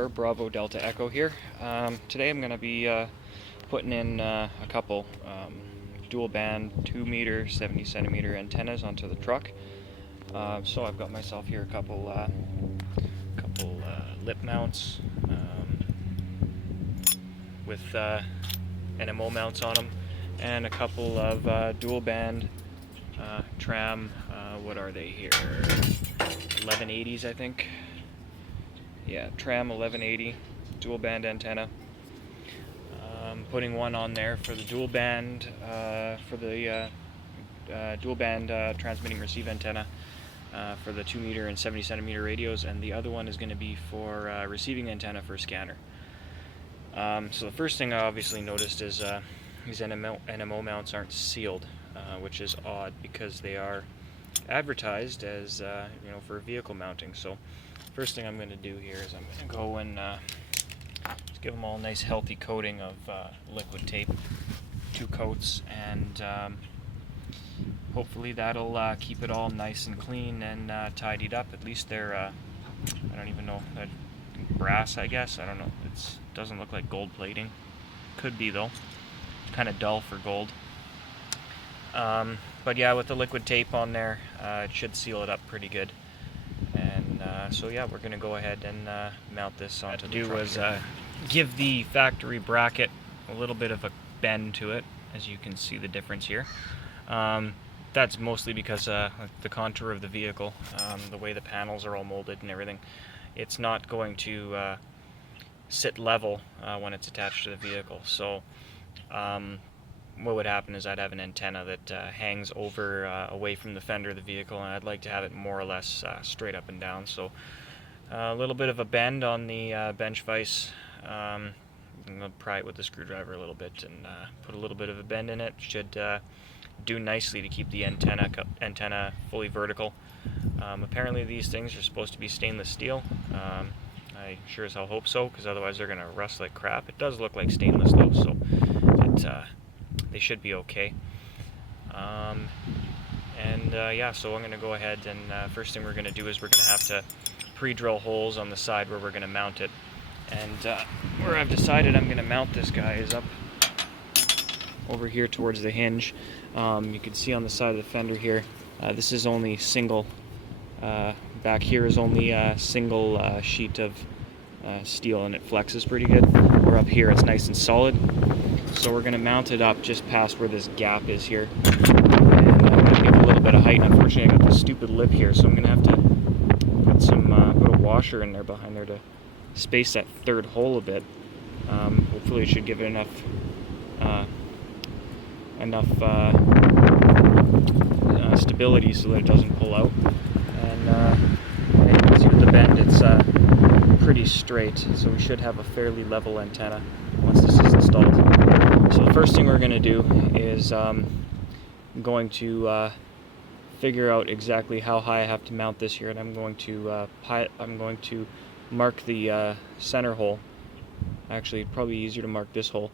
Star Bravo Delta Echo here. Today I'm going to be putting in a couple dual band 2 meter 70 centimeter antennas onto the truck. So I've got myself here a couple lip mounts with NMO mounts on them, and a couple of dual band tram, what are they here, 1180s I think. Yeah, tram 1180 dual band antenna. Putting one on there for the dual band transmitting receive antenna for the 2 meter and 70 centimeter radios, and the other one is going to be for receiving antenna for scanner. So the first thing I obviously noticed is these NMO mounts aren't sealed, which is odd because they are advertised as for vehicle mounting. So first thing I'm going to do here is I'm going to go and just give them all a nice healthy coating of liquid tape, 2 coats, and hopefully that'll keep it all nice and clean and tidied up. At least they're I don't even know, brass I guess, I don't know, it doesn't look like gold plating, could be though, kind of dull for gold. But yeah, with the liquid tape on there, it should seal it up pretty good. And so yeah, we're going to go ahead and mount this onto the truck. What to do is give the factory bracket a little bit of a bend to it, as you can see the difference here. That's mostly because the contour of the vehicle, the way the panels are all molded and everything, it's not going to sit level when it's attached to the vehicle. So what would happen is I'd have an antenna that hangs over away from the fender of the vehicle, and I'd like to have it more or less straight up and down. So a little bit of a bend on the bench vise. I'm going to pry it with the screwdriver a little bit and put a little bit of a bend in it. Should do nicely to keep the antenna fully vertical. Apparently these things are supposed to be stainless steel. I sure as hell hope so, because otherwise they're going to rust like crap. It does look like stainless though, so they should be okay. Yeah, so I'm going to go ahead and first thing we're going to do is we're going to have to pre-drill holes on the side where we're going to mount it. And where I've decided I'm going to mount this guy is up over here towards the hinge. You can see on the side of the fender here, this is only single, back here is only a single sheet of steel, and it flexes pretty good. Where up here it's nice and solid. So we're going to mount it up just past where this gap is here. And I'm going to give it a little bit of height. Unfortunately I got this stupid lip here, so I'm going to have to put a washer in there behind there to space that third hole a bit. Hopefully it should give it enough stability so that it doesn't pull out. And you can see with the bend, it's pretty straight, so we should have a fairly level antenna once this is installed. So the first thing we're going to do is going to figure out exactly how high I have to mount this here, and I'm going to mark the center hole. Actually, it'd probably be easier to mark this hole,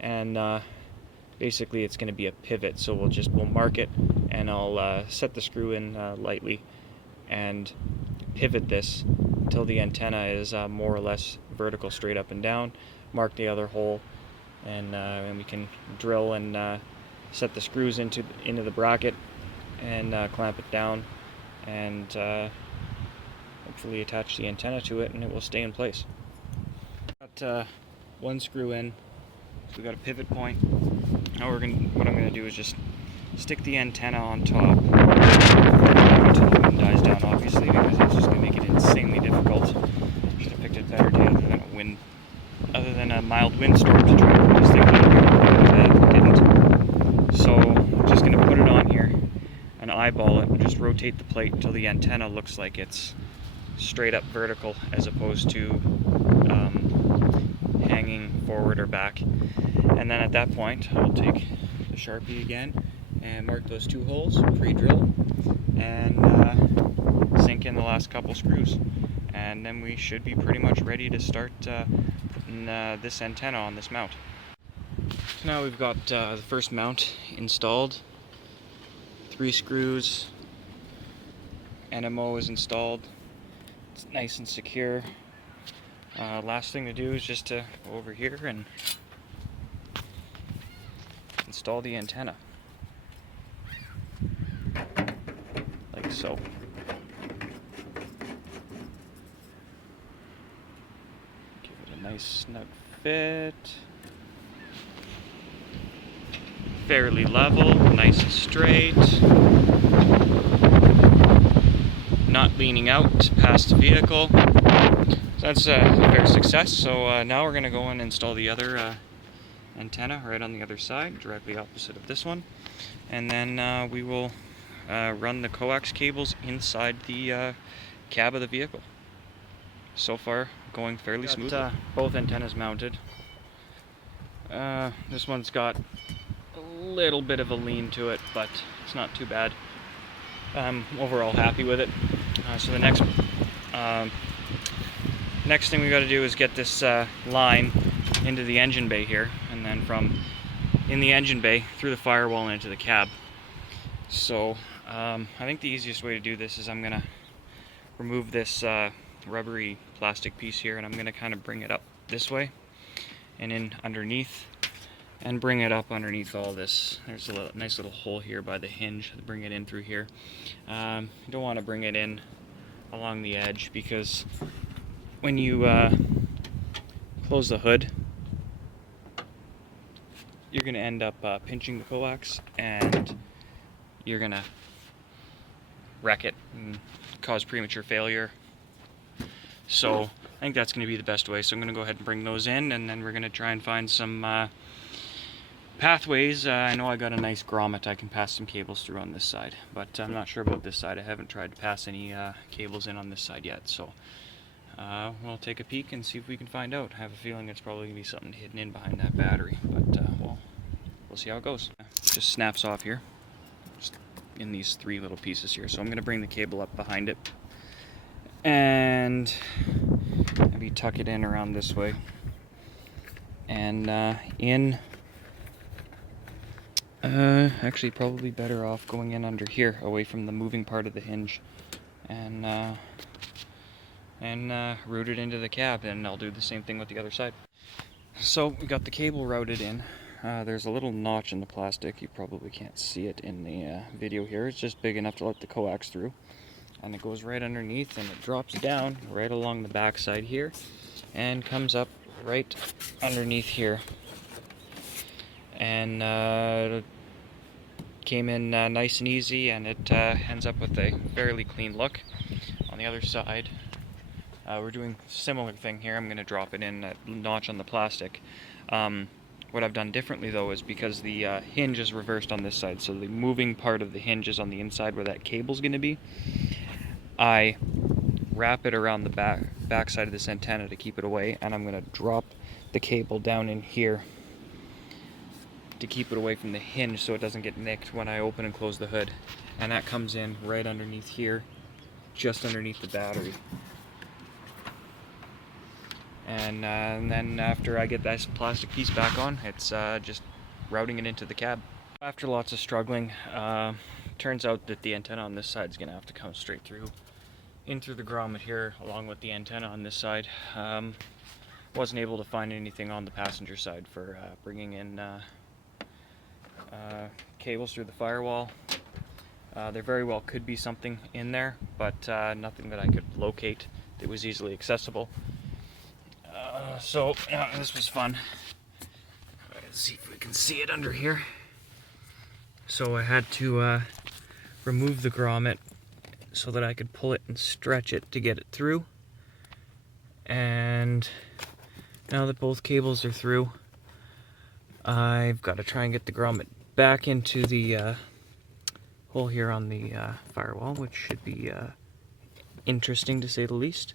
and basically it's going to be a pivot. So we'll mark it, and I'll set the screw in lightly and pivot this until the antenna is more or less vertical, straight up and down. Mark the other hole, and we can drill and set the screws into the bracket and clamp it down, and hopefully attach the antenna to it, and it will stay in place. Got one screw in, so we got a pivot point. Now what I'm going to do is just stick the antenna on top until the wind dies down, obviously, because that's just going to make it insanely difficult. Should have picked a better day other than a mild windstorm to try to put this thing on, but didn't. So I'm just going to put it on here and eyeball it and just rotate the plate until the antenna looks like it's straight up vertical as opposed to hanging forward or back. And then at that point I'll take the Sharpie again and mark those 2 holes, pre-drill, and sink in the last couple screws, and then we should be pretty much ready to start putting this antenna on this mount. So now we've got the first mount installed, 3 screws, NMO is installed, it's nice and secure. Last thing to do is just to go over here and install the antenna, like so. Give it a nice snug fit. Fairly level, nice and straight. Not leaning out past the vehicle. So that's a fair success. So now we're going to go and install the other antenna right on the other side, directly opposite of this one. And then we will run the coax cables inside the cab of the vehicle. So far, going fairly smoothly. Both antennas mounted. This one's got a little bit of a lean to it, but it's not too bad. I'm overall happy with it. So the next thing we got to do is get this line into the engine bay here, and then from in the engine bay through the firewall and into the cab. So I think the easiest way to do this is I'm gonna remove this rubbery plastic piece here, and I'm gonna kind of bring it up this way and in underneath, and bring it up underneath all this. There's a nice little hole here by the hinge to bring it in through here. You don't want to bring it in along the edge, because when you close the hood, you're going to end up pinching the coax, and you're going to wreck it and cause premature failure. So I think that's going to be the best way. So I'm going to go ahead and bring those in, and then we're going to try and find some pathways. I know I got a nice grommet I can pass some cables through on this side, but I'm not sure about this side. I haven't tried to pass any cables in on this side yet, so we'll take a peek and see if we can find out. I have a feeling it's probably going to be something hidden in behind that battery, but we'll see how it goes. It just snaps off here, just in these three little pieces here. So I'm going to bring the cable up behind it and maybe tuck it in around this way, and actually probably better off going in under here, away from the moving part of the hinge, and route it into the cab, and I'll do the same thing with the other side. So we got the cable routed in. There's a little notch in the plastic. You probably can't see it in the video here. It's just big enough to let the coax through, and it goes right underneath, and it drops down right along the back side here and comes up right underneath here, and it came in nice and easy, and it ends up with a fairly clean look. On the other side, we're doing a similar thing here. I'm going to drop it in, that notch on the plastic. What I've done differently though is, because the hinge is reversed on this side, so the moving part of the hinge is on the inside where that cable's going to be, I wrap it around the back side of this antenna to keep it away, and I'm going to drop the cable down in here to keep it away from the hinge so it doesn't get nicked when I open and close the hood. And that comes in right underneath here, just underneath the battery. And then after I get this plastic piece back on, it's just routing it into the cab. After lots of struggling, turns out that the antenna on this side is going to have to come straight through, in through the grommet here, along with the antenna on this side. Wasn't able to find anything on the passenger side for bringing in cables through the firewall. There very well could be something in there, but nothing that I could locate that was easily accessible. So this was fun. Let's see if we can see it under here. So I had to remove the grommet so that I could pull it and stretch it to get it through. And now that both cables are through, I've got to try and get the grommet back into the hole here on the firewall, which should be interesting to say the least.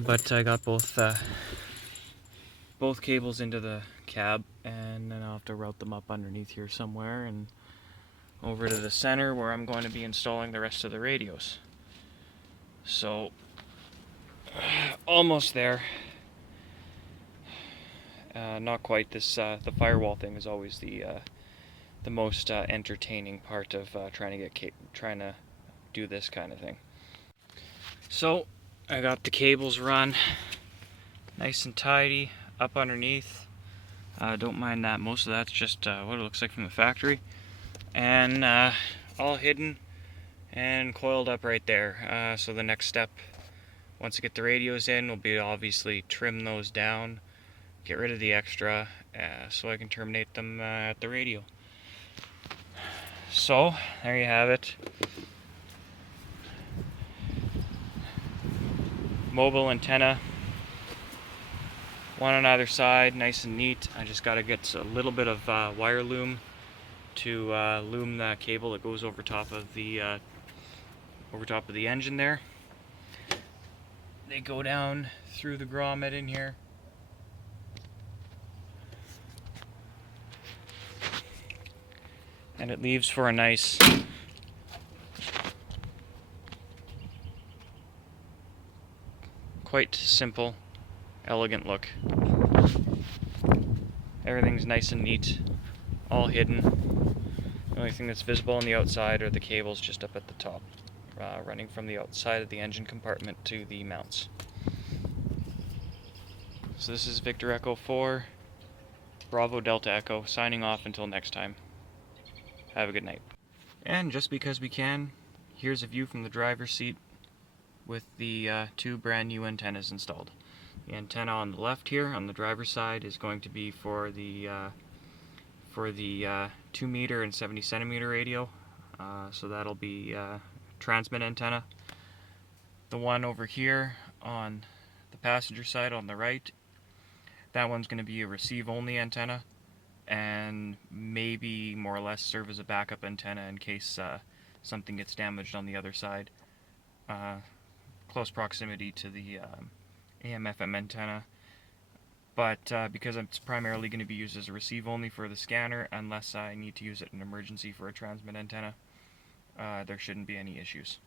But I got both cables into the cab, and then I'll have to route them up underneath here somewhere and over to the center where I'm going to be installing the rest of the radios. So almost there. Not quite. This the firewall thing is always the most entertaining part of trying to do this kind of thing. So I got the cables run nice and tidy up underneath. Don't mind that. Most of that's just what it looks like from the factory. And all hidden and coiled up right there. So the next step, once I get the radios in, will be obviously trim those down, get rid of the extra, so I can terminate them at the radio. So there you have it. Mobile antenna, one on either side, nice and neat. I just got to get a little bit of wire loom to loom the cable that goes over top of the engine there. They go down through the grommet in here. And it leaves for a nice quite simple, elegant look. Everything's nice and neat, all hidden. The only thing that's visible on the outside are the cables just up at the top, running from the outside of the engine compartment to the mounts. So this is Victor Echo 4, Bravo Delta Echo, signing off until next time. Have a good night. And just because we can, here's a view from the driver's seat with the two brand new antennas installed. The antenna on the left here, on the driver's side, is going to be for the 2 meter and 70 centimeter radio. So that'll be transmit antenna. The one over here on the passenger side on the right, that one's going to be a receive only antenna, and maybe more or less serve as a backup antenna in case something gets damaged on the other side. Close proximity to the AM/FM antenna, but because it's primarily going to be used as a receive only for the scanner, unless I need to use it in emergency for a transmit antenna, there shouldn't be any issues.